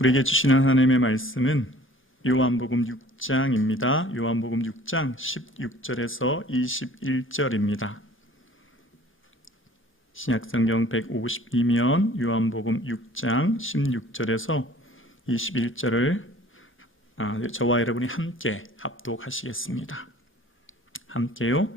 우리에게 주시는 하나님의 말씀은 요한복음 6장입니다. 요한복음 6장 16절에서 21절입니다. 신약성경 152면 요한복음 6장 16절에서 21절을 저와 여러분이 함께 합독하시겠습니다. 함께요.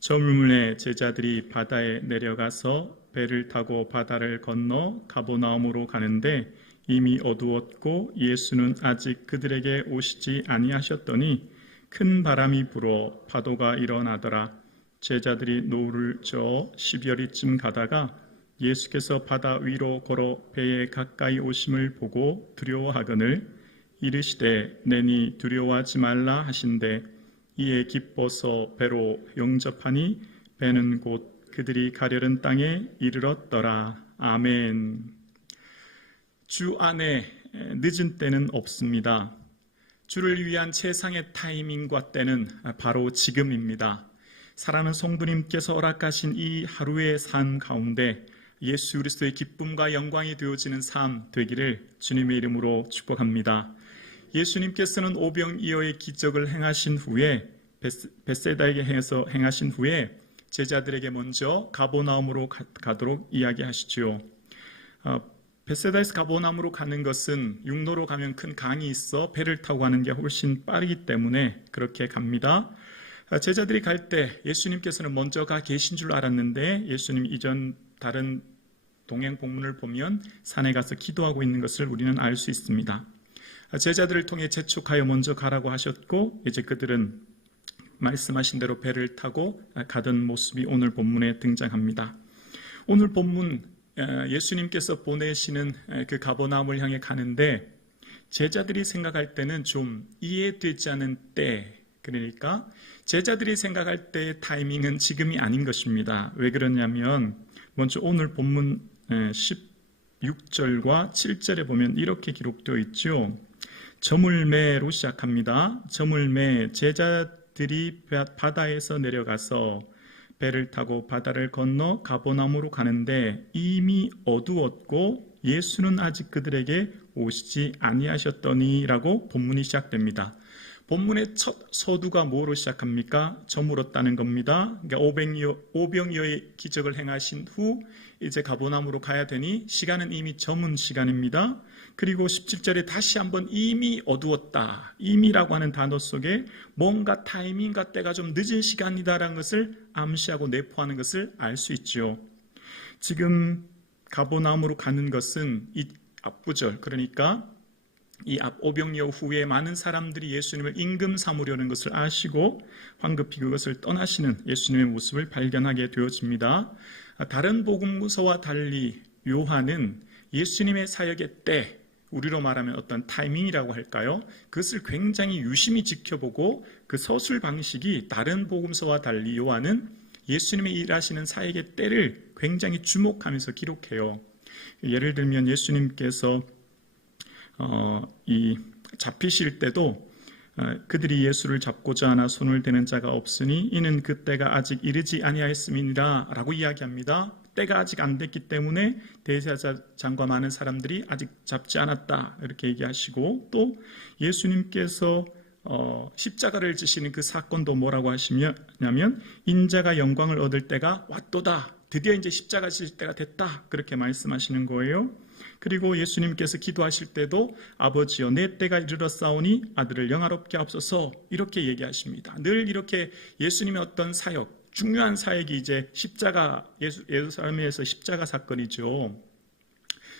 저물에 제자들이 바다에 내려가서 배를 타고 바다를 건너 가버나움으로 가는데 이미 어두웠고 예수는 아직 그들에게 오시지 아니하셨더니 큰 바람이 불어 파도가 일어나더라. 제자들이 노를 저어 12여리쯤 가다가 예수께서 바다 위로 걸어 배에 가까이 오심을 보고 두려워하거늘 이르시되 내니 두려워하지 말라 하신대 이에 기뻐서 배로 영접하니 배는 곧 그들이 가려는 땅에 이르렀더라. 아멘. 주 안에 늦은 때는 없습니다. 주를 위한 최상의 타이밍과 때는 바로 지금입니다. 사랑하는 성도님께서 허락하신 이 하루의 삶 가운데 예수 그리스도의 기쁨과 영광이 되어지는 삶 되기를 주님의 이름으로 축복합니다. 예수님께서는 오병이어의 기적을 행하신 후에 벳세다에게 행하신 후에 제자들에게 먼저 가버나움으로 가도록 이야기하시죠. 벳세다에서 가버나움으로 가는 것은 육로로 가면 큰 강이 있어 배를 타고 가는 게 훨씬 빠르기 때문에 그렇게 갑니다. 제자들이 갈 때 예수님께서는 먼저 가 계신 줄 알았는데 예수님 이전 다른 동행 본문을 보면 산에 가서 기도하고 있는 것을 우리는 알 수 있습니다. 제자들을 통해 재촉하여 먼저 가라고 하셨고 이제 그들은 말씀하신 대로 배를 타고 가던 모습이 오늘 본문에 등장합니다. 오늘 본문 예수님께서 보내시는 그 가버나움을 향해 가는데 제자들이 생각할 때는 좀 이해되지 않은 때, 그러니까 제자들이 생각할 때의 타이밍은 지금이 아닌 것입니다. 왜 그러냐면 먼저 오늘 본문 16절과 7절에 보면 이렇게 기록되어 있죠. 저물매로 시작합니다. 저물매 제자들이 바다에서 내려가서 배를 타고 바다를 건너 가버나움으로 가는데 이미 어두웠고 예수는 아직 그들에게 오시지 아니하셨더니라고 본문이 시작됩니다. 본문의 첫 서두가 뭐로 시작합니까? 저물었다는 겁니다. 그러니까 오병이어의 기적을 행하신 후 이제 가버나움으로 가야 되니 시간은 이미 저문 시간입니다. 그리고 17절에 다시 한번 이미 어두웠다. 이미라고 하는 단어 속에 뭔가 타이밍과 때가 좀 늦은 시간이다라는 것을 암시하고 내포하는 것을 알 수 있죠. 지금 가버나움으로 가는 것은 이 앞구절, 그러니까 이 앞 오병이어 후에 많은 사람들이 예수님을 임금 삼으려는 것을 아시고 황급히 그것을 떠나시는 예수님의 모습을 발견하게 되어집니다. 다른 복음서와 달리 요한은 예수님의 사역의 때, 우리로 말하면 어떤 타이밍이라고 할까요? 그것을 굉장히 유심히 지켜보고 그 서술 방식이 다른 복음서와 달리 요한은 예수님의 일하시는 사역의 때를 굉장히 주목하면서 기록해요. 예를 들면 예수님께서 잡히실 때도 그들이 예수를 잡고자 하나 손을 대는 자가 없으니 이는 그 때가 아직 이르지 아니하였음이니라 라고 이야기합니다. 때가 아직 안 됐기 때문에 대제사장과 많은 사람들이 아직 잡지 않았다 이렇게 얘기하시고 또 예수님께서 십자가를 지시는 그 사건도 뭐라고 하시냐면 인자가 영광을 얻을 때가 왔도다. 드디어 이제 십자가 지실 때가 됐다. 그렇게 말씀하시는 거예요. 그리고 예수님께서 기도하실 때도 아버지여 내 때가 이르렀사오니 아들을 영화롭게 하옵소서 이렇게 얘기하십니다. 늘 이렇게 예수님의 어떤 사역, 중요한 사역이 이제 십자가, 예루살렘에서 십자가 사건이죠.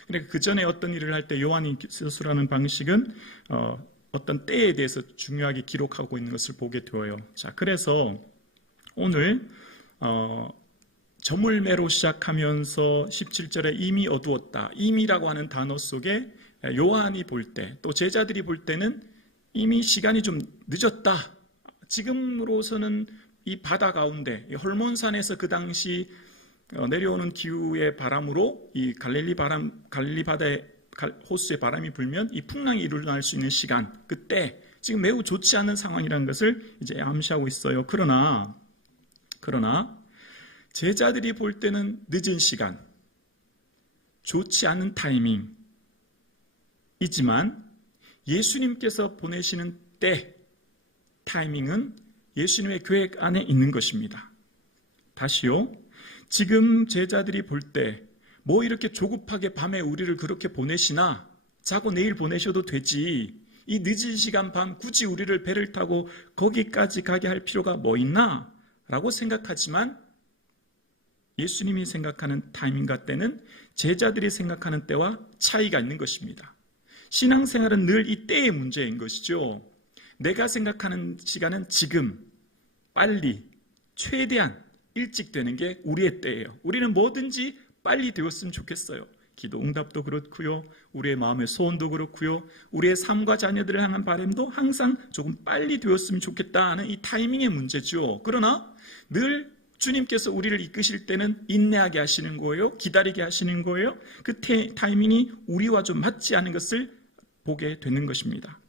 그러니까 그 전에 어떤 일을 할 때 요한이 서술하는 방식은 어떤 때에 대해서 중요하게 기록하고 있는 것을 보게 되어요. 자, 그래서 오늘 저물매로 시작하면서 17절에 이미 어두웠다. 이미라고 하는 단어 속에 요한이 볼 때, 또 제자들이 볼 때는 이미 시간이 좀 늦었다. 지금으로서는 이 바다 가운데, 헐몬산에서 그 당시 내려오는 기후의 바람으로 이 갈릴리 바다의 호수의 바람이 불면 이 풍랑이 일어날 수 있는 시간, 그때 지금 매우 좋지 않은 상황이라는 것을 이제 암시하고 있어요. 그러나 제자들이 볼 때는 늦은 시간, 좋지 않은 타이밍, 이지만 예수님께서 보내시는 때, 타이밍은 예수님의 계획 안에 있는 것입니다. 다시요, 지금 제자들이 볼 때 뭐 이렇게 조급하게 밤에 우리를 그렇게 보내시나? 자고 내일 보내셔도 되지. 이 늦은 시간 밤 굳이 우리를 배를 타고 거기까지 가게 할 필요가 뭐 있나? 라고 생각하지만 예수님이 생각하는 타이밍과 때는 제자들이 생각하는 때와 차이가 있는 것입니다. 신앙생활은 늘 이 때의 문제인 것이죠. 내가 생각하는 시간은 지금, 빨리, 최대한 일찍 되는 게 우리의 때예요. 우리는 뭐든지 빨리 되었으면 좋겠어요. 기도 응답도 그렇고요, 우리의 마음의 소원도 그렇고요, 우리의 삶과 자녀들을 향한 바람도 항상 조금 빨리 되었으면 좋겠다는 이 타이밍의 문제죠. 그러나 늘 주님께서 우리를 이끄실 때는 인내하게 하시는 거예요. 기다리게 하시는 거예요. 그 타이밍이 우리와 좀 맞지 않은 것을 보게 되는 것입니다.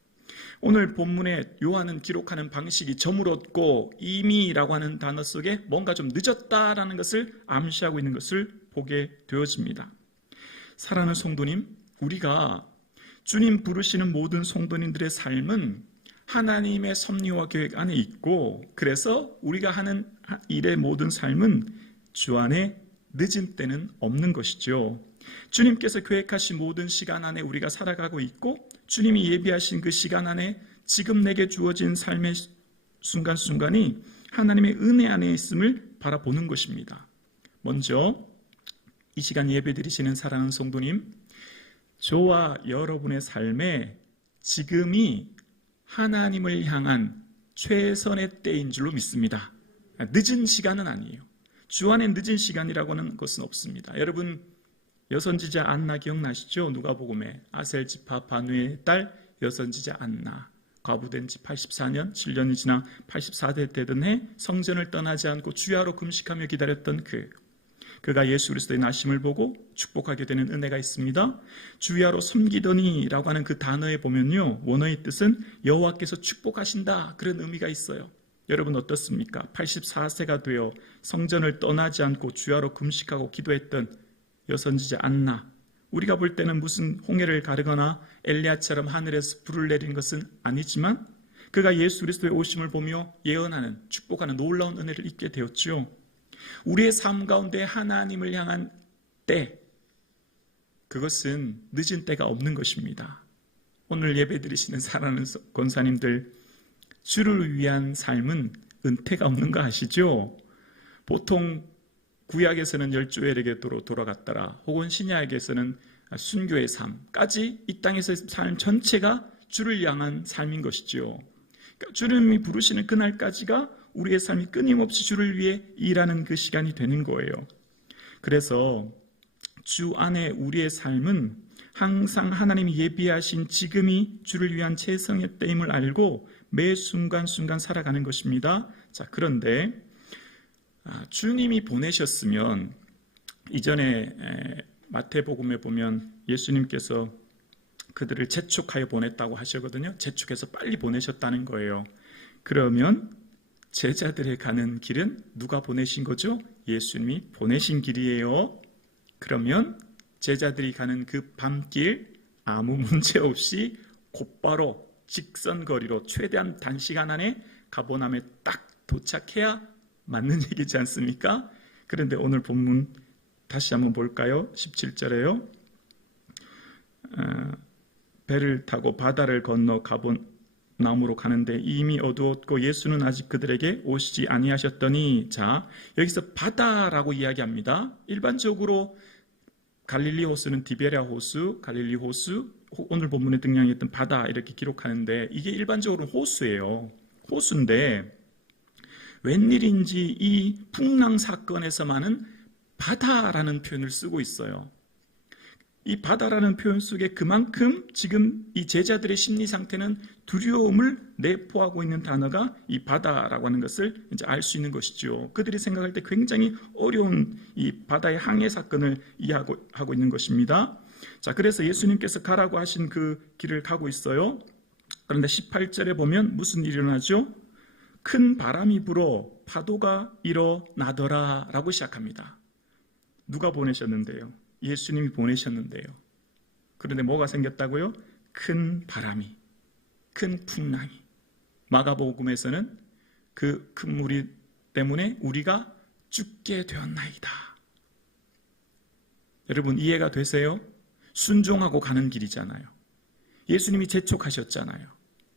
오늘 본문에 요한은 기록하는 방식이 저물었고 이미라고 하는 단어 속에 뭔가 좀 늦었다라는 것을 암시하고 있는 것을 보게 되어집니다. 사랑하는 성도님, 우리가 주님 부르시는 모든 성도님들의 삶은 하나님의 섭리와 계획 안에 있고, 그래서 우리가 하는 일의 모든 삶은 주 안에 늦은 때는 없는 것이죠. 주님께서 계획하신 모든 시간 안에 우리가 살아가고 있고, 주님이 예비하신 그 시간 안에 지금 내게 주어진 삶의 순간순간이 하나님의 은혜 안에 있음을 바라보는 것입니다. 먼저 이 시간 예배드리시는 사랑하는 성도님, 저와 여러분의 삶에 지금이 하나님을 향한 최선의 때인 줄로 믿습니다. 늦은 시간은 아니에요. 주 안에 늦은 시간이라고 하는 것은 없습니다. 여러분, 여선지자 안나 기억나시죠? 누가복음에 아셀 지파 바누의 딸 여선지자 안나, 과부된 지 84년, 7년이 지나 84세 되던 해 성전을 떠나지 않고 주야로 금식하며 기다렸던 그가 예수 그리스도의 나심을 보고 축복하게 되는 은혜가 있습니다. 주야로 섬기더니라고 하는 그 단어에 보면요, 원어의 뜻은 여호와께서 축복하신다, 그런 의미가 있어요. 여러분 어떻습니까? 84세가 되어 성전을 떠나지 않고 주야로 금식하고 기도했던 여선지자 안나, 우리가 볼 때는 무슨 홍해를 가르거나 엘리야처럼 하늘에서 불을 내린 것은 아니지만 그가 예수 그리스도의 오심을 보며 예언하는, 축복하는 놀라운 은혜를 입게 되었죠. 우리의 삶 가운데 하나님을 향한 때, 그것은 늦은 때가 없는 것입니다. 오늘 예배드리시는 사랑하는 권사님들, 주를 위한 삶은 은퇴가 없는 거 아시죠? 보통 구약에서는 열조엘에게로 돌아갔더라, 혹은 신약에서는 순교의 삶까지 이 땅에서의 삶 전체가 주를 향한 삶인 것이죠. 그러니까 주님이 부르시는 그날까지가 우리의 삶이 끊임없이 주를 위해 일하는 그 시간이 되는 거예요. 그래서 주 안에 우리의 삶은 항상 하나님이 예비하신 지금이 주를 위한 최선의 때임을 알고 매 순간순간 살아가는 것입니다. 자, 그런데 주님이 보내셨으면, 이전에 마태복음에 보면 예수님께서 그들을 재촉하여 보냈다고 하시거든요. 재촉해서 빨리 보내셨다는 거예요. 그러면 제자들의 가는 길은 누가 보내신 거죠? 예수님이 보내신 길이에요. 그러면 제자들이 가는 그 밤길 아무 문제 없이 곧바로 직선거리로 최대한 단시간 안에 가버나움에 딱 도착해야 맞는 얘기지 않습니까? 그런데 오늘 본문 다시 한번 볼까요? 17절에요. 배를 타고 바다를 건너 가버나움으로 가는데 이미 어두웠고 예수는 아직 그들에게 오시지 아니하셨더니, 자, 여기서 바다라고 이야기합니다. 일반적으로 갈릴리 호수는 디베랴 호수, 갈릴리 호수, 오늘 본문에 등장했던 바다 이렇게 기록하는데 이게 일반적으로 호수예요. 호수인데 웬일인지 이 풍랑 사건에서만은 바다라는 표현을 쓰고 있어요. 이 바다라는 표현 속에 그만큼 지금 이 제자들의 심리 상태는 두려움을 내포하고 있는 단어가 이 바다라고 하는 것을 이제 알 수 있는 것이죠. 그들이 생각할 때 굉장히 어려운 이 바다의 항해 사건을 이해하고 있는 것입니다. 자, 그래서 예수님께서 가라고 하신 그 길을 가고 있어요. 그런데 18절에 보면 무슨 일이 일어나죠? 큰 바람이 불어 파도가 일어나더라 라고 시작합니다. 누가 보내셨는데요? 예수님이 보내셨는데요. 그런데 뭐가 생겼다고요? 큰 바람이, 큰 풍랑이, 마가복음에서는 그 큰 무리 때문에 우리가 죽게 되었나이다. 여러분 이해가 되세요? 순종하고 가는 길이잖아요. 예수님이 재촉하셨잖아요.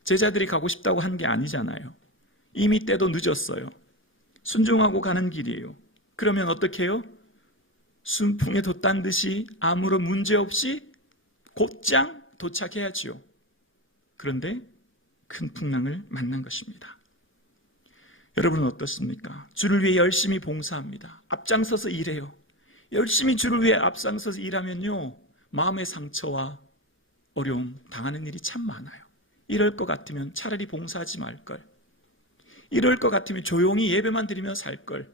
제자들이 가고 싶다고 한 게 아니잖아요. 이미 때도 늦었어요. 순종하고 가는 길이에요. 그러면 어떻게 해요? 순풍에 돛단 듯이 아무런 문제 없이 곧장 도착해야지요. 그런데 큰 풍랑을 만난 것입니다. 여러분은 어떻습니까? 주를 위해 열심히 봉사합니다. 앞장서서 일해요. 열심히 주를 위해 앞장서서 일하면요, 마음의 상처와 어려움 당하는 일이 참 많아요. 이럴 것 같으면 차라리 봉사하지 말걸. 이럴 것 같으면 조용히 예배만 드리며 살걸.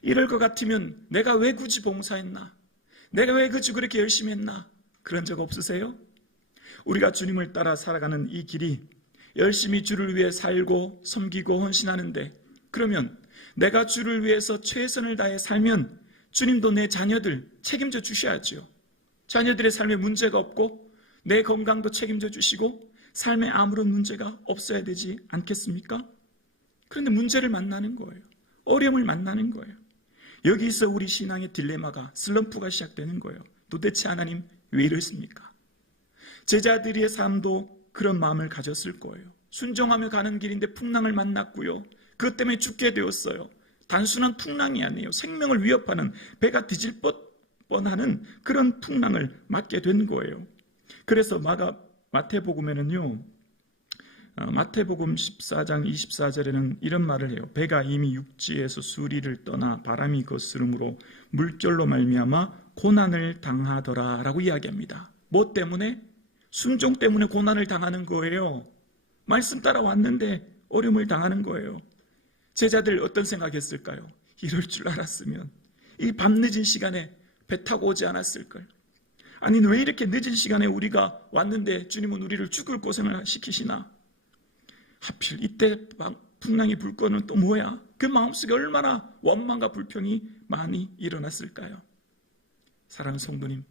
이럴 것 같으면 내가 왜 굳이 봉사했나? 내가 왜 굳이 그렇게 열심히 했나? 그런 적 없으세요? 우리가 주님을 따라 살아가는 이 길이 열심히 주를 위해 살고 섬기고 헌신하는데, 그러면 내가 주를 위해서 최선을 다해 살면 주님도 내 자녀들 책임져 주셔야죠. 자녀들의 삶에 문제가 없고 내 건강도 책임져 주시고 삶에 아무런 문제가 없어야 되지 않겠습니까? 그런데 문제를 만나는 거예요. 어려움을 만나는 거예요. 여기서 우리 신앙의 딜레마가, 슬럼프가 시작되는 거예요. 도대체 하나님 왜 이러십니까? 제자들의 삶도 그런 마음을 가졌을 거예요. 순종하며 가는 길인데 풍랑을 만났고요. 그것 때문에 죽게 되었어요. 단순한 풍랑이 아니에요. 생명을 위협하는, 배가 뒤질 뻔하는 그런 풍랑을 맞게 된 거예요. 그래서 마태복음에는요, 마태복음 14장 24절에는 이런 말을 해요. 배가 이미 육지에서 수리를 떠나 바람이 거스름으로 물결로 말미암아 고난을 당하더라 라고 이야기합니다. 뭐 때문에? 순종 때문에 고난을 당하는 거예요. 말씀 따라 왔는데 어려움을 당하는 거예요. 제자들 어떤 생각했을까요? 이럴 줄 알았으면 이 밤늦은 시간에 배 타고 오지 않았을걸. 아니 왜 이렇게 늦은 시간에 우리가 왔는데 주님은 우리를 죽을 고생을 시키시나? 하필 이때 풍랑이 불 거는 또 뭐야? 그 마음속에 얼마나 원망과 불평이 많이 일어났을까요? 사랑하는 성도님,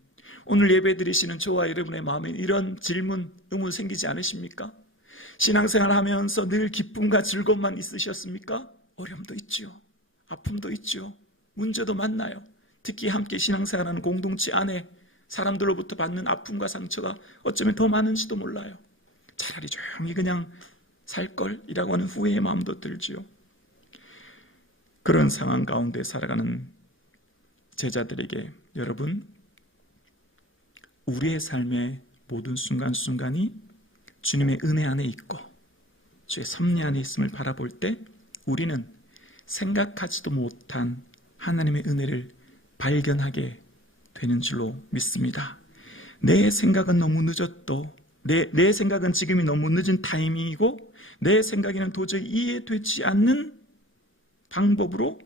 오늘 예배 드리시는 저와 여러분의 마음에 이런 질문, 의문 생기지 않으십니까? 신앙생활 하면서 늘 기쁨과 즐거움만 있으셨습니까? 어려움도 있죠. 아픔도 있죠. 문제도 만나요. 특히 함께 신앙생활하는 공동체 안에 사람들로부터 받는 아픔과 상처가 어쩌면 더 많은지도 몰라요. 차라리 조용히 그냥 살걸이라고 하는 후회의 마음도 들지요. 그런 상황 가운데 살아가는 제자들에게 여러분, 우리의 삶의 모든 순간순간이 주님의 은혜 안에 있고 주의 섭리 안에 있음을 바라볼 때 우리는 생각하지도 못한 하나님의 은혜를 발견하게 되는 줄로 믿습니다. 내 생각은 너무 늦었도, 내 생각은 지금이 너무 늦은 타이밍이고 내 생각에는 도저히 이해되지 않는 방법으로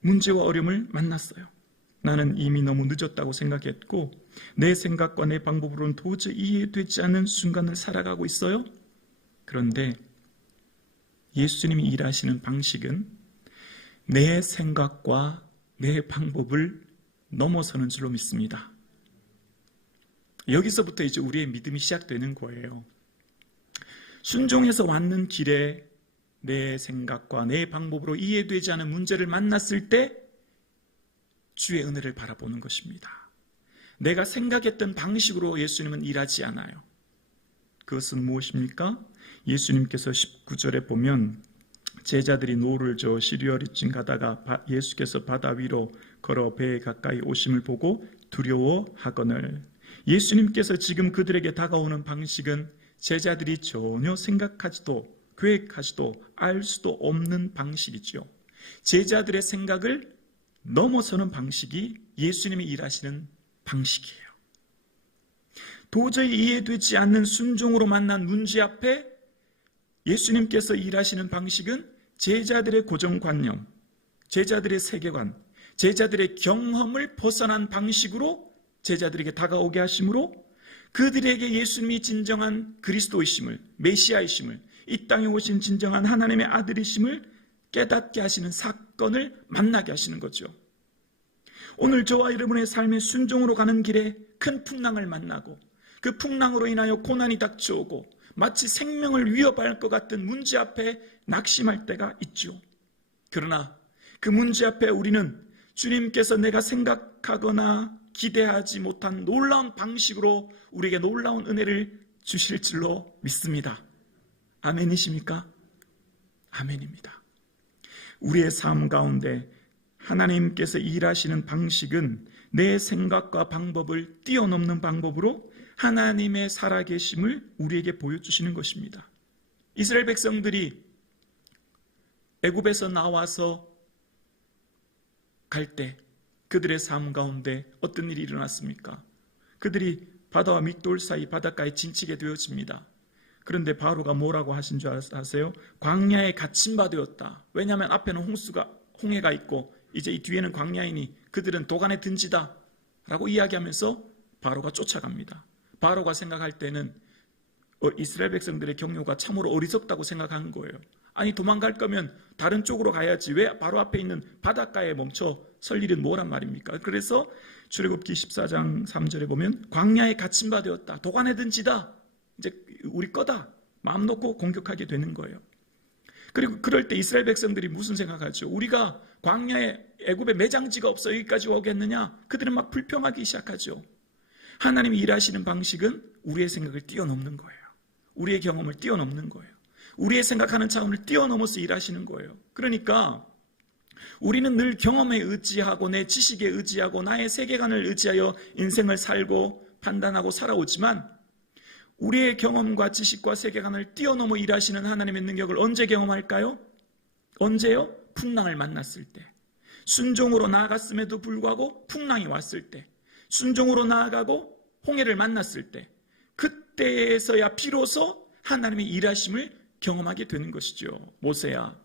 문제와 어려움을 만났어요. 나는 이미 너무 늦었다고 생각했고 내 생각과 내 방법으로는 도저히 이해되지 않는 순간을 살아가고 있어요. 그런데 예수님이 일하시는 방식은 내 생각과 내 방법을 넘어서는 줄로 믿습니다. 여기서부터 이제 우리의 믿음이 시작되는 거예요. 순종해서 왔는 길에 내 생각과 내 방법으로 이해되지 않은 문제를 만났을 때 주의 은혜를 바라보는 것입니다. 내가 생각했던 방식으로 예수님은 일하지 않아요. 그것은 무엇입니까? 예수님께서 19절에 보면 제자들이 노를 저어 시리얼이쯤 가다가 예수께서 바다 위로 걸어 배에 가까이 오심을 보고 두려워하거늘. 예수님께서 지금 그들에게 다가오는 방식은 제자들이 전혀 생각하지도 계획하지도 알 수도 없는 방식이죠. 제자들의 생각을 넘어서는 방식이 예수님이 일하시는 방식이에요. 도저히 이해되지 않는 순종으로 만난 문제 앞에 예수님께서 일하시는 방식은 제자들의 고정관념, 제자들의 세계관, 제자들의 경험을 벗어난 방식으로 제자들에게 다가오게 하심으로 그들에게 예수님이 진정한 그리스도이심을, 메시아이심을, 이 땅에 오신 진정한 하나님의 아들이심을 깨닫게 하시는 사건을 만나게 하시는 거죠. 오늘 저와 여러분의 삶의 순종으로 가는 길에 큰 풍랑을 만나고 그 풍랑으로 인하여 고난이 닥쳐오고 마치 생명을 위협할 것 같은 문제 앞에 낙심할 때가 있죠. 그러나 그 문제 앞에 우리는 주님께서 내가 생각하거나 기대하지 못한 놀라운 방식으로 우리에게 놀라운 은혜를 주실 줄로 믿습니다. 아멘이십니까? 아멘입니다. 우리의 삶 가운데 하나님께서 일하시는 방식은 내 생각과 방법을 뛰어넘는 방법으로 하나님의 살아계심을 우리에게 보여주시는 것입니다. 이스라엘 백성들이 애굽에서 나와서 갈 때 그들의 삶 가운데 어떤 일이 일어났습니까? 그들이 바다와 밑돌 사이 바닷가에 진치게 되어집니다. 그런데 바로가 뭐라고 하신 줄 아세요? 광야에 갇힌 바 되었다. 왜냐하면 앞에는 홍해가 있고 이제 이 뒤에는 광야이니 그들은 도간에 든지다 라고 이야기하면서 바로가 쫓아갑니다. 바로가 생각할 때는 이스라엘 백성들의 경로가 참으로 어리석다고 생각하는 거예요. 아니 도망갈 거면 다른 쪽으로 가야지 왜 바로 앞에 있는 바닷가에 멈춰 설 일은 뭐란 말입니까? 그래서 출애굽기 14장 3절에 보면 광야에 갇힌 바 되었다. 도간에 든지다. 이제 우리 거다. 마음 놓고 공격하게 되는 거예요. 그리고 그럴 때 이스라엘 백성들이 무슨 생각하죠? 우리가 광야에 애굽에 매장지가 없어 여기까지 오겠느냐? 그들은 막 불평하기 시작하죠. 하나님이 일하시는 방식은 우리의 생각을 뛰어넘는 거예요. 우리의 경험을 뛰어넘는 거예요. 우리의 생각하는 차원을 뛰어넘어서 일하시는 거예요. 그러니까 우리는 늘 경험에 의지하고 내 지식에 의지하고 나의 세계관을 의지하여 인생을 살고 판단하고 살아오지만 우리의 경험과 지식과 세계관을 뛰어넘어 일하시는 하나님의 능력을 언제 경험할까요? 언제요? 풍랑을 만났을 때. 순종으로 나아갔음에도 불구하고 풍랑이 왔을 때. 순종으로 나아가고 홍해를 만났을 때. 그때에서야 비로소 하나님의 일하심을 경험하게 되는 것이죠. 모세야,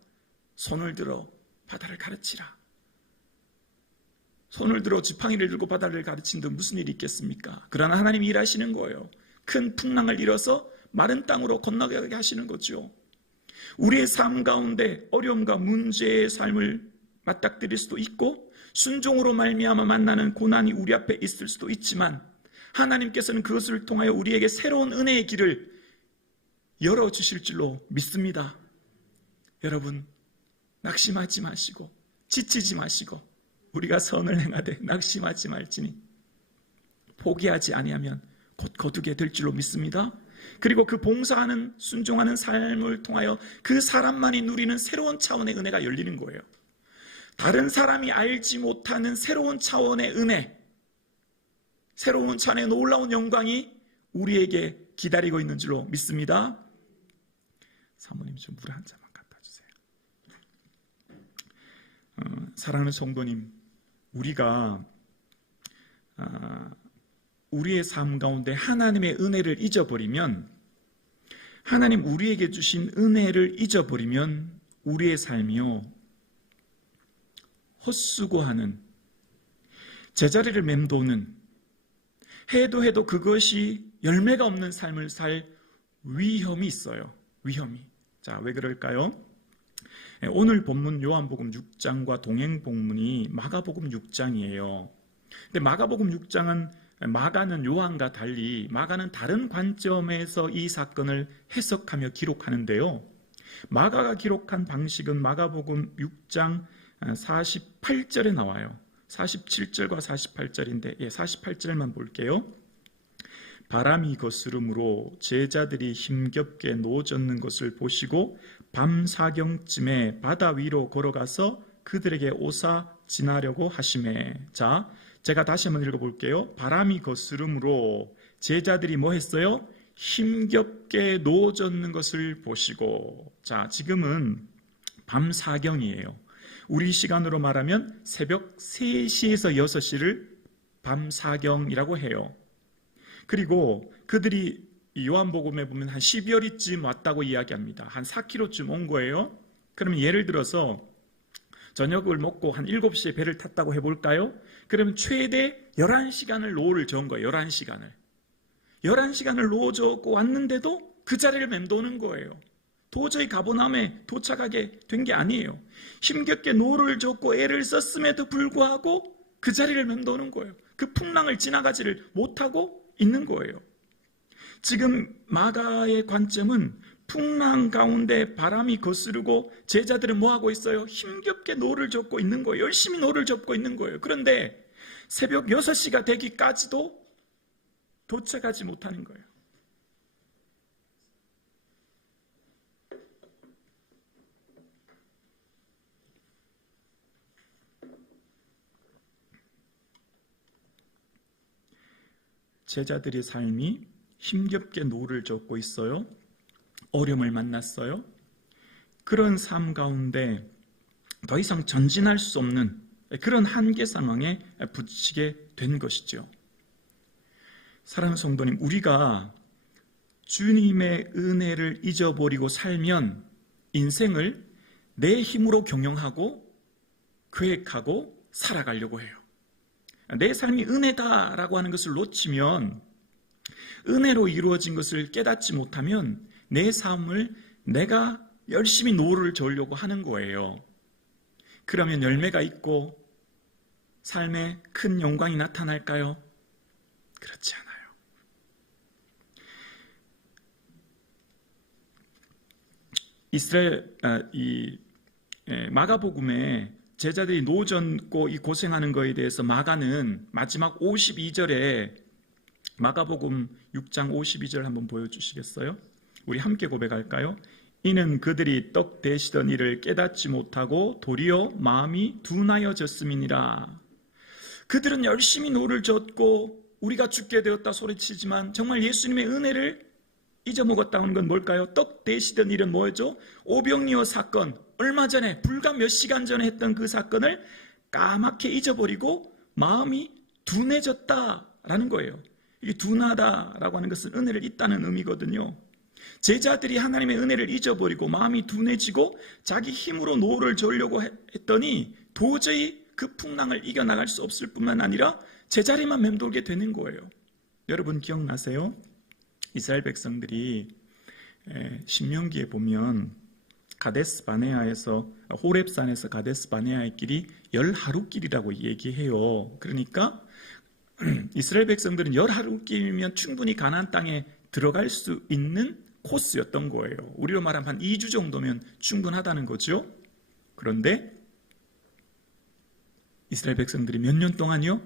손을 들어 바다를 가르치라. 손을 들어 지팡이를 들고 바다를 가르친다 무슨 일이 있겠습니까? 그러나 하나님이 일하시는 거예요. 큰 풍랑을 일어서 마른 땅으로 건너가게 하시는 거죠. 우리의 삶 가운데 어려움과 문제의 삶을 맞닥뜨릴 수도 있고 순종으로 말미암아 만나는 고난이 우리 앞에 있을 수도 있지만 하나님께서는 그것을 통하여 우리에게 새로운 은혜의 길을 열어주실 줄로 믿습니다. 여러분 낙심하지 마시고 지치지 마시고 우리가 선을 행하되 낙심하지 말지니 포기하지 아니하면 곧 거두게 될 줄로 믿습니다. 그리고 그 봉사하는 순종하는 삶을 통하여 그 사람만이 누리는 새로운 차원의 은혜가 열리는 거예요. 다른 사람이 알지 못하는 새로운 차원의 은혜, 새로운 차원의 놀라운 영광이 우리에게 기다리고 있는 줄로 믿습니다. 사모님 좀 물 한 잔만 갖다 주세요. 사랑하는 성도님, 우리가 우리의 삶 가운데 하나님의 은혜를 잊어버리면, 하나님 우리에게 주신 은혜를 잊어버리면 우리의 삶이요 헛수고하는, 제자리를 맴도는, 해도 그것이 열매가 없는 삶을 살 위험이 있어요. 위험이. 자, 왜 그럴까요? 오늘 본문 요한복음 6장과 동행 본문이 마가복음 6장이에요. 근데 마가복음 6장은 마가는 요한과 달리 마가는 다른 관점에서 이 사건을 해석하며 기록하는데요. 마가가 기록한 방식은 마가복음 6장 48절에 나와요. 47절과 48절인데 48절만 볼게요. 바람이 거스름으로 제자들이 힘겹게 노젓는 것을 보시고 밤 사경쯤에 바다 위로 걸어가서 그들에게 오사 지나려고 하시매. 자, 제가 다시 한번 읽어볼게요. 바람이 거스름으로 제자들이 뭐 했어요? 힘겹게 노젓는 것을 보시고. 자, 지금은 밤 사경이에요. 우리 시간으로 말하면 새벽 3시에서 6시를 밤 사경이라고 해요. 그리고 그들이 요한복음에 보면 한 12월이쯤 왔다고 이야기합니다. 한 4km쯤 온 거예요. 그러면 예를 들어서 저녁을 먹고 한 7시에 배를 탔다고 해볼까요? 그러면 최대 11시간을 노를 저은 거예요. 11시간을. 11시간을 노 저고 왔는데도 그 자리를 맴도는 거예요. 도저히 가버나움에 도착하게 된 게 아니에요. 힘겹게 노를 젓고 애를 썼음에도 불구하고 그 자리를 맴도는 거예요. 그 풍랑을 지나가지를 못하고 있는 거예요. 지금 마가의 관점은 풍랑 가운데 바람이 거스르고 제자들은 뭐하고 있어요? 힘겹게 노를 젓고 있는 거예요. 열심히 노를 젓고 있는 거예요. 그런데 새벽 6시가 되기까지도 도착하지 못하는 거예요. 제자들의 삶이 힘겹게 노를 젓고 있어요. 어려움을 만났어요. 그런 삶 가운데 더 이상 전진할 수 없는 그런 한계 상황에 부딪히게 된 것이죠. 사랑하는 성도님, 우리가 주님의 은혜를 잊어버리고 살면 인생을 내 힘으로 경영하고 계획하고 살아가려고 해요. 내 삶이 은혜다라고 하는 것을 놓치면, 은혜로 이루어진 것을 깨닫지 못하면 내 삶을 내가 열심히 노를 저으려고 하는 거예요. 그러면 열매가 있고 삶에 큰 영광이 나타날까요? 그렇지 않아요. 마가복음에 제자들이 노 젓고 이 고생하는 것에 대해서 마가는 마지막 52절에 마가복음 6장 52절 한번 보여주시겠어요? 우리 함께 고백할까요? 이는 그들이 떡 대시던 일을 깨닫지 못하고 도리어 마음이 둔하여졌음이니라. 그들은 열심히 노를 젓고 우리가 죽게 되었다 소리치지만 정말 예수님의 은혜를 잊어먹었다는 건 뭘까요? 떡 대시던 일은 뭐였죠? 오병이어 사건, 얼마 전에 불과 몇 시간 전에 했던 그 사건을 까맣게 잊어버리고 마음이 둔해졌다라는 거예요. 이게 둔하다라고 하는 것은 은혜를 잊다는 의미거든요. 제자들이 하나님의 은혜를 잊어버리고 마음이 둔해지고 자기 힘으로 노를 저으려고 했더니 도저히 그 풍랑을 이겨나갈 수 없을 뿐만 아니라 제자리만 맴돌게 되는 거예요. 여러분 기억나세요? 이스라엘 백성들이 신명기에 보면 가데스 바네아에서 호렙산에서 가데스 바네아의 길이 10하루길이라고 얘기해요. 그러니까 이스라엘 백성들은 10하루길이면 충분히 가나안 땅에 들어갈 수 있는 코스였던 거예요. 우리로 말하면 한 2주 정도면 충분하다는 거죠. 그런데 이스라엘 백성들이 몇 년 동안요?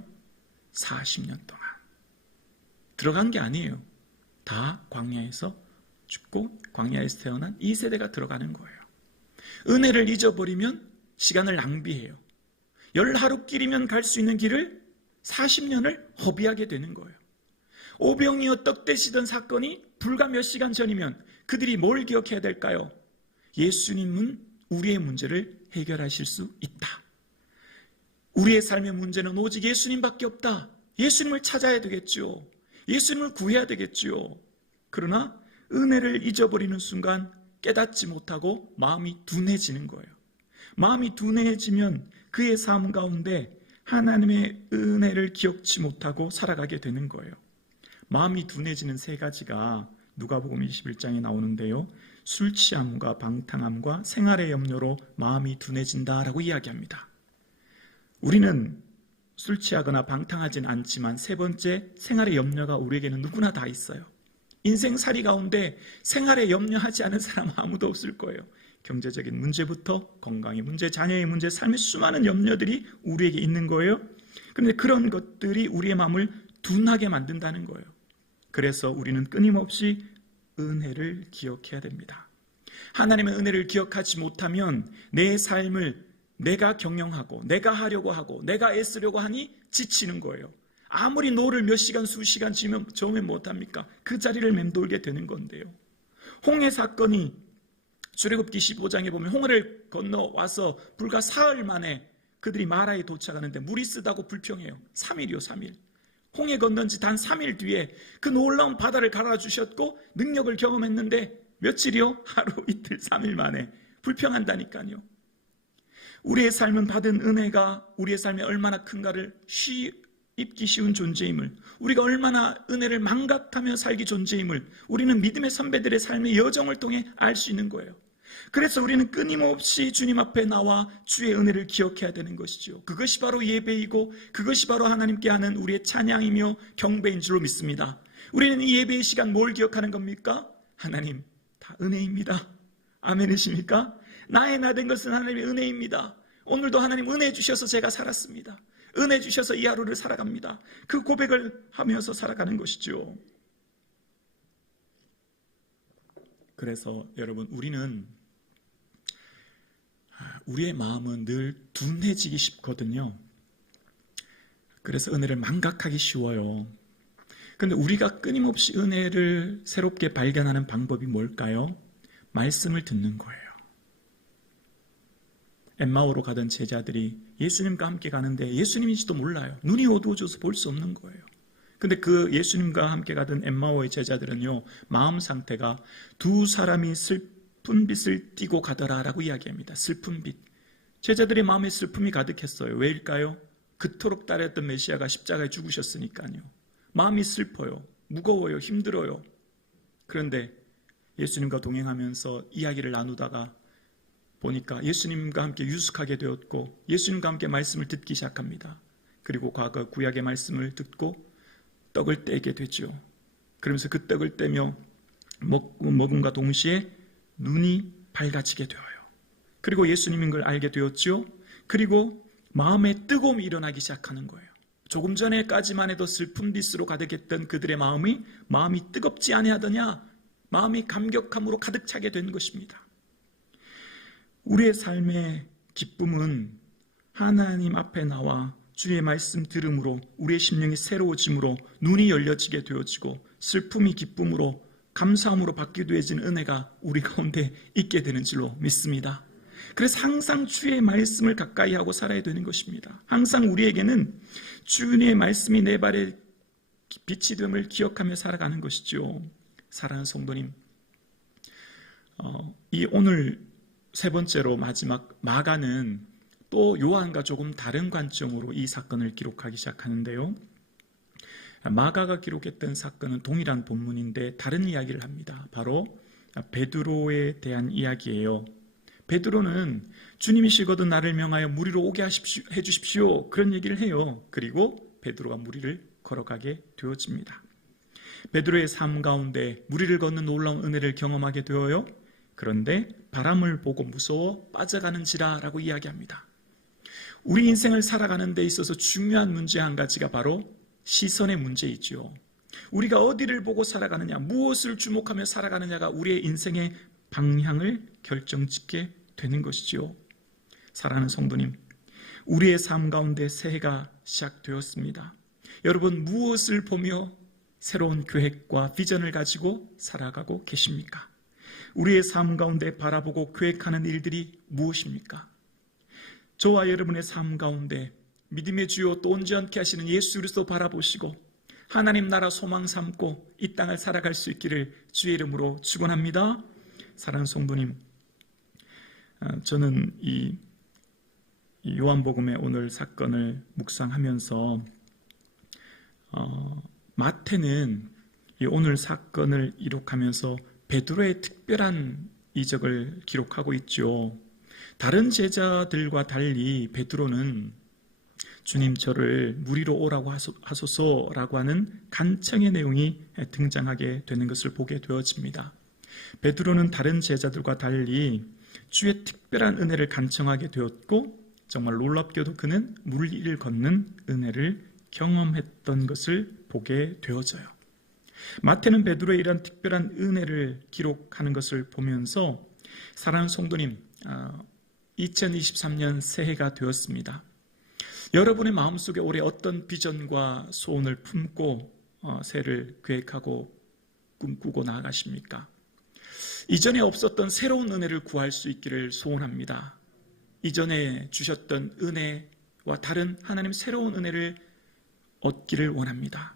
40년 동안 들어간 게 아니에요. 다 광야에서 죽고 광야에서 태어난 2세대가 들어가는 거예요. 은혜를 잊어버리면 시간을 낭비해요. 10하루길이면 갈 수 있는 길을 40년을 허비하게 되는 거예요. 오병이어 떡 대시던 사건이 불과 몇 시간 전이면 그들이 뭘 기억해야 될까요? 예수님은 우리의 문제를 해결하실 수 있다. 우리의 삶의 문제는 오직 예수님밖에 없다. 예수님을 찾아야 되겠죠. 예수님을 구해야 되겠죠. 그러나 은혜를 잊어버리는 순간 깨닫지 못하고 마음이 둔해지는 거예요. 마음이 둔해지면 그의 삶 가운데 하나님의 은혜를 기억지 못하고 살아가게 되는 거예요. 마음이 둔해지는 세 가지가 누가복음 21장에 나오는데요. 술 취함과 방탕함과 생활의 염려로 마음이 둔해진다라고 이야기합니다. 우리는 술 취하거나 방탕하진 않지만 세 번째, 생활의 염려가 우리에게는 누구나 다 있어요. 인생살이 가운데 생활에 염려하지 않은 사람 아무도 없을 거예요. 경제적인 문제부터 건강의 문제, 자녀의 문제, 삶의 수많은 염려들이 우리에게 있는 거예요. 그런데 그런 것들이 우리의 마음을 둔하게 만든다는 거예요. 그래서 우리는 끊임없이 은혜를 기억해야 됩니다. 하나님의 은혜를 기억하지 못하면 내 삶을 내가 경영하고 내가 하려고 하고 내가 애쓰려고 하니 지치는 거예요. 아무리 노를 몇 시간 수시간 저으면 못합니까? 그 자리를 맴돌게 되는 건데요. 홍해 사건이 출애굽기 15장에 보면 홍해를 건너와서 불과 사흘 만에 그들이 마라에 도착하는데 물이 쓰다고 불평해요. 3일이요 3일. 홍해 건넌 지 단 3일 뒤에 그 놀라운 바다를 갈아주셨고 능력을 경험했는데 며칠이요? 하루, 이틀, 3일 만에 불평한다니까요. 우리의 삶은 받은 은혜가 우리의 삶에 얼마나 큰가를 입기 쉬운 존재임을, 우리가 얼마나 은혜를 망각하며 살기 존재임을 우리는 믿음의 선배들의 삶의 여정을 통해 알 수 있는 거예요. 그래서 우리는 끊임없이 주님 앞에 나와 주의 은혜를 기억해야 되는 것이죠. 그것이 바로 예배이고 그것이 바로 하나님께 하는 우리의 찬양이며 경배인 줄로 믿습니다. 우리는 이 예배의 시간 뭘 기억하는 겁니까? 하나님, 다 은혜입니다. 아멘이십니까? 나의 나 된 것은 하나님의 은혜입니다. 오늘도 하나님 은혜 주셔서 제가 살았습니다. 은혜 주셔서 이 하루를 살아갑니다. 그 고백을 하면서 살아가는 것이죠. 그래서 여러분, 우리의 마음은 늘 둔해지기 쉽거든요. 그래서 은혜를 망각하기 쉬워요. 그런데 우리가 끊임없이 은혜를 새롭게 발견하는 방법이 뭘까요? 말씀을 듣는 거예요. 엠마오로 가던 제자들이 예수님과 함께 가는데 예수님인지도 몰라요. 눈이 어두워져서 볼 수 없는 거예요. 근데 그 예수님과 함께 가던 엠마오의 제자들은요, 마음 상태가 두 사람이 슬픈 빛을 띠고 가더라라고 이야기합니다. 슬픈 빛. 제자들의 마음에 슬픔이 가득했어요. 왜일까요? 그토록 따랐던 메시아가 십자가에 죽으셨으니까요. 마음이 슬퍼요. 무거워요. 힘들어요. 그런데 예수님과 동행하면서 이야기를 나누다가 보니까 예수님과 함께 유숙하게 되었고 예수님과 함께 말씀을 듣기 시작합니다. 그리고 과거 구약의 말씀을 듣고 떡을 떼게 되죠. 그러면서 그 떡을 떼며 먹음과 동시에 눈이 밝아지게 되어요. 그리고 예수님인 걸 알게 되었죠. 그리고 마음에 뜨거움이 일어나기 시작하는 거예요. 조금 전에까지만 해도 슬픈 빛으로 가득했던 그들의 마음이 뜨겁지 아니하더냐? 마음이 감격함으로 가득 차게 된 것입니다. 우리의 삶의 기쁨은 하나님 앞에 나와 주의 말씀 들음으로 우리의 심령이 새로워짐으로 눈이 열려지게 되어지고 슬픔이 기쁨으로 감사함으로 바뀌어진 은혜가 우리 가운데 있게 되는 줄로 믿습니다. 그래서 항상 주의 말씀을 가까이 하고 살아야 되는 것입니다. 항상 우리에게는 주의 말씀이 내 발에 빛이 됨을 기억하며 살아가는 것이죠. 사랑하는 성도님, 이 오늘 세 번째로 마지막 마가는 또 요한과 조금 다른 관점으로 이 사건을 기록하기 시작하는데요. 마가가 기록했던 사건은 동일한 본문인데 다른 이야기를 합니다. 바로 베드로에 대한 이야기예요. 베드로는 주님이시거든 나를 명하여 무리로 오게 해주십시오. 그런 얘기를 해요. 그리고 베드로가 무리를 걸어가게 되어집니다. 베드로의 삶 가운데 무리를 걷는 놀라운 은혜를 경험하게 되어요. 그런데 바람을 보고 무서워 빠져가는지라 라고 이야기합니다. 우리 인생을 살아가는 데 있어서 중요한 문제 한 가지가 바로 시선의 문제이죠. 우리가 어디를 보고 살아가느냐, 무엇을 주목하며 살아가느냐가 우리의 인생의 방향을 결정짓게 되는 것이지요. 사랑하는 성도님, 우리의 삶 가운데 새해가 시작되었습니다. 여러분, 무엇을 보며 새로운 계획과 비전을 가지고 살아가고 계십니까? 우리의 삶 가운데 바라보고 계획하는 일들이 무엇입니까? 저와 여러분의 삶 가운데 믿음의 주요 또 온전케 하시는 예수 그리스도 바라보시고 하나님 나라 소망 삼고 이 땅을 살아갈 수 있기를 주의 이름으로 축원합니다. 사랑하는 성도님, 저는 이 요한복음의 오늘 사건을 묵상하면서 마태는 이 오늘 사건을 기록하면서 베드로의 특별한 이적을 기록하고 있죠. 다른 제자들과 달리 베드로는 주님 저를 무리로 오라고 하소서라고 하는 간청의 내용이 등장하게 되는 것을 보게 되어집니다. 베드로는 다른 제자들과 달리 주의 특별한 은혜를 간청하게 되었고 정말 놀랍게도 그는 물 위를 걷는 은혜를 경험했던 것을 보게 되어져요. 마태는 베드로의 이런 특별한 은혜를 기록하는 것을 보면서 사랑하는 성도님, 2023년 새해가 되었습니다. 여러분의 마음속에 올해 어떤 비전과 소원을 품고 새해를 계획하고 꿈꾸고 나아가십니까? 이전에 없었던 새로운 은혜를 구할 수 있기를 소원합니다. 이전에 주셨던 은혜와 다른 하나님 새로운 은혜를 얻기를 원합니다.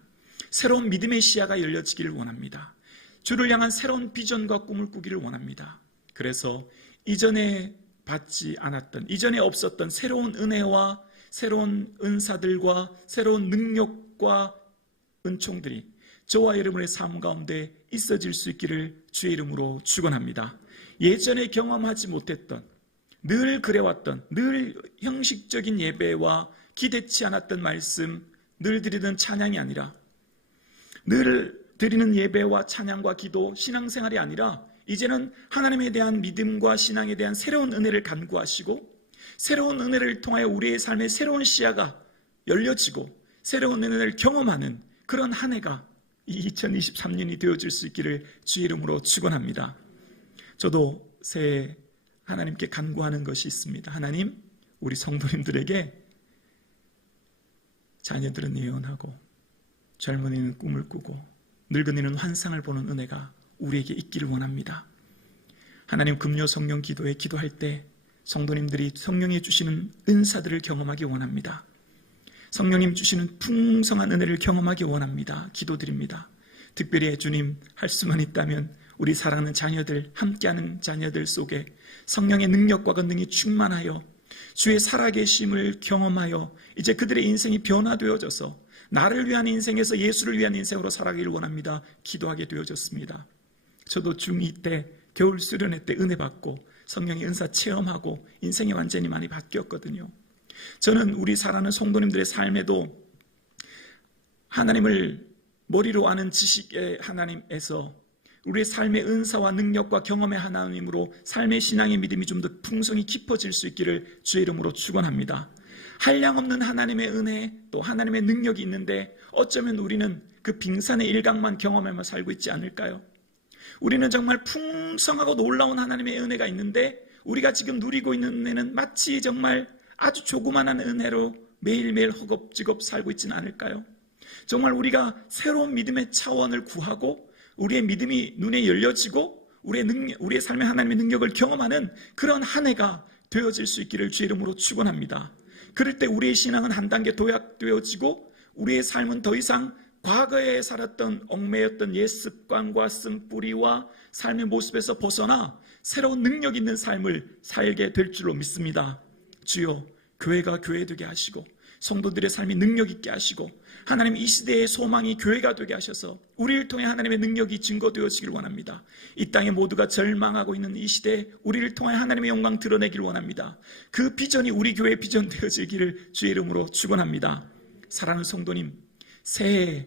새로운 믿음의 시야가 열려지기를 원합니다. 주를 향한 새로운 비전과 꿈을 꾸기를 원합니다. 그래서 이전에 받지 않았던, 이전에 없었던 새로운 은혜와 새로운 은사들과 새로운 능력과 은총들이 저와 여러분의 삶 가운데 있어질 수 있기를 주의 이름으로 축원합니다. 예전에 경험하지 못했던, 늘 그래왔던, 늘 형식적인 예배와 기대치 않았던 말씀, 늘 드리던 찬양이 아니라 늘 드리는 예배와 찬양과 기도, 신앙생활이 아니라 이제는 하나님에 대한 믿음과 신앙에 대한 새로운 은혜를 간구하시고 새로운 은혜를 통하여 우리의 삶의 새로운 시야가 열려지고 새로운 은혜를 경험하는 그런 한 해가 이 2023년이 되어질 수 있기를 주의 이름으로 축원합니다. 저도 새해 하나님께 간구하는 것이 있습니다. 하나님, 우리 성도님들에게 자녀들은 예언하고 젊은이는 꿈을 꾸고 늙은이는 환상을 보는 은혜가 우리에게 있기를 원합니다. 하나님, 금요 성령 기도에 기도할 때 성도님들이 성령이 주시는 은사들을 경험하기 원합니다. 성령님 주시는 풍성한 은혜를 경험하기 원합니다. 기도드립니다. 특별히 주님, 할 수만 있다면 우리 사랑하는 자녀들, 함께하는 자녀들 속에 성령의 능력과 권능이 충만하여 주의 살아계심을 경험하여 이제 그들의 인생이 변화되어져서 나를 위한 인생에서 예수를 위한 인생으로 살아가기를 원합니다. 기도하게 되어졌습니다. 저도 중2 때 겨울 수련회 때 은혜 받고 성령의 은사 체험하고 인생이 완전히 많이 바뀌었거든요. 저는 우리 사랑하는 성도님들의 삶에도 하나님을 머리로 아는 지식의 하나님에서 우리의 삶의 은사와 능력과 경험의 하나님으로 삶의 신앙의 믿음이 좀 더 풍성히 깊어질 수 있기를 주의 이름으로 축원합니다. 한량없는 하나님의 은혜 또 하나님의 능력이 있는데 어쩌면 우리는 그 빙산의 일각만 경험하며 살고 있지 않을까요? 우리는 정말 풍성하고 놀라운 하나님의 은혜가 있는데 우리가 지금 누리고 있는 은혜는 마치 정말 아주 조그만한 은혜로 매일매일 허겁지겁 살고 있지는 않을까요? 정말 우리가 새로운 믿음의 차원을 구하고 우리의 믿음이 눈에 열려지고 우리의 삶의 하나님의 능력을 경험하는 그런 한 해가 되어질 수 있기를 주의 이름으로 축원합니다. 그럴 때 우리의 신앙은 한 단계 도약되어지고 우리의 삶은 더 이상 과거에 살았던 얽매였던 옛 습관과 쓴뿌리와 삶의 모습에서 벗어나 새로운 능력 있는 삶을 살게 될 줄로 믿습니다. 주여, 교회가 교회되게 하시고 성도들의 삶이 능력 있게 하시고 하나님 이 시대의 소망이 교회가 되게 하셔서 우리를 통해 하나님의 능력이 증거되어지길 원합니다. 이 땅에 모두가 절망하고 있는 이 시대에 우리를 통해 하나님의 영광 드러내길 원합니다. 그 비전이 우리 교회의 비전 되어지기를 주의 이름으로 축원합니다. 사랑하는 성도님, 새해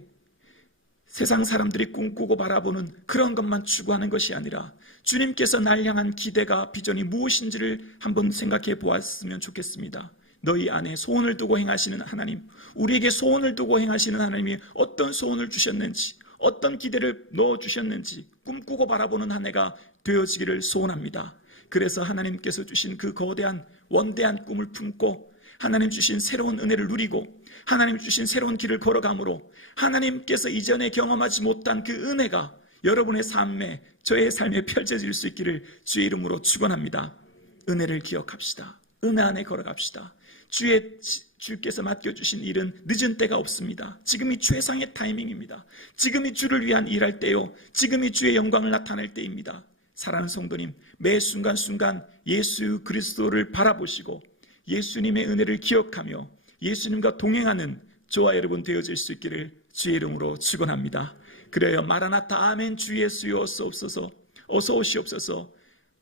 세상 사람들이 꿈꾸고 바라보는 그런 것만 추구하는 것이 아니라 주님께서 날 향한 기대가 비전이 무엇인지를 한번 생각해 보았으면 좋겠습니다. 너희 안에 소원을 두고 행하시는 하나님, 우리에게 소원을 두고 행하시는 하나님이 어떤 소원을 주셨는지, 어떤 기대를 넣어주셨는지 꿈꾸고 바라보는 한 해가 되어지기를 소원합니다. 그래서 하나님께서 주신 그 거대한 원대한 꿈을 품고 하나님 주신 새로운 은혜를 누리고 하나님 주신 새로운 길을 걸어가므로 하나님께서 이전에 경험하지 못한 그 은혜가 여러분의 삶에, 저의 삶에 펼쳐질 수 있기를 주의 이름으로 축원합니다. 은혜를 기억합시다. 은혜 안에 걸어갑시다. 주께서 맡겨주신 일은 늦은 때가 없습니다. 지금이 최상의 타이밍입니다. 지금이 주를 위한 일할 때요, 지금이 주의 영광을 나타낼 때입니다. 사랑하는 성도님, 매 순간순간 예수 그리스도를 바라보시고 예수님의 은혜를 기억하며 예수님과 동행하는 저와 여러분 되어질 수 있기를 주의 이름으로 축원합니다. 그래요, 마라나타 아멘 주 예수여 어서 오시옵소서.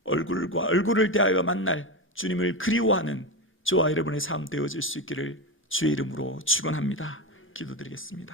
얼굴과 얼굴을 대하여 만날 주님을 그리워하는 저와 여러분의 삶 되어질 수 있기를 주의 이름으로 축원합니다. 기도드리겠습니다.